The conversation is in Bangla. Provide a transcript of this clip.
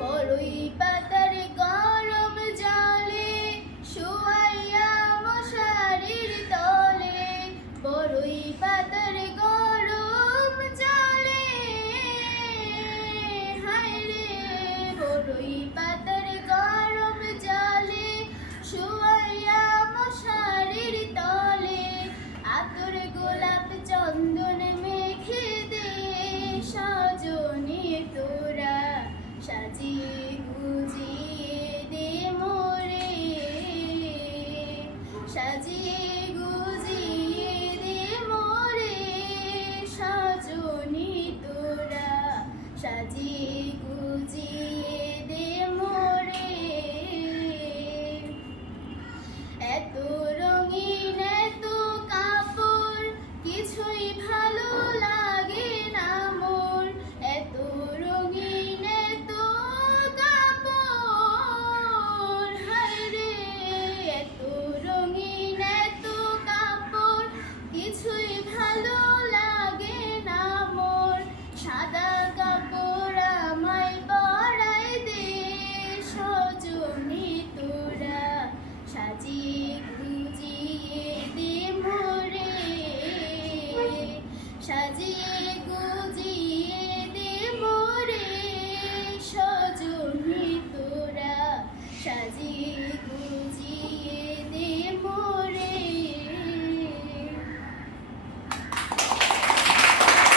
বড়ই পাতার গরম জলে শুয়াইয়া মশারির তলে, বড়ই পাতার গরম জলে, হায়রে বড়ই পাতার গরম জলে শুয়াইয়া মশারির তলে, আতর গোলাপ চন্দন মেখে দে সজনী তোরা, সাজিয়ে গুজিয়ে দে মোরে, সাজিয়ে গুজিয়ে দে মোরে, সজনী তোরা, সাজিয়ে গুজিয়ে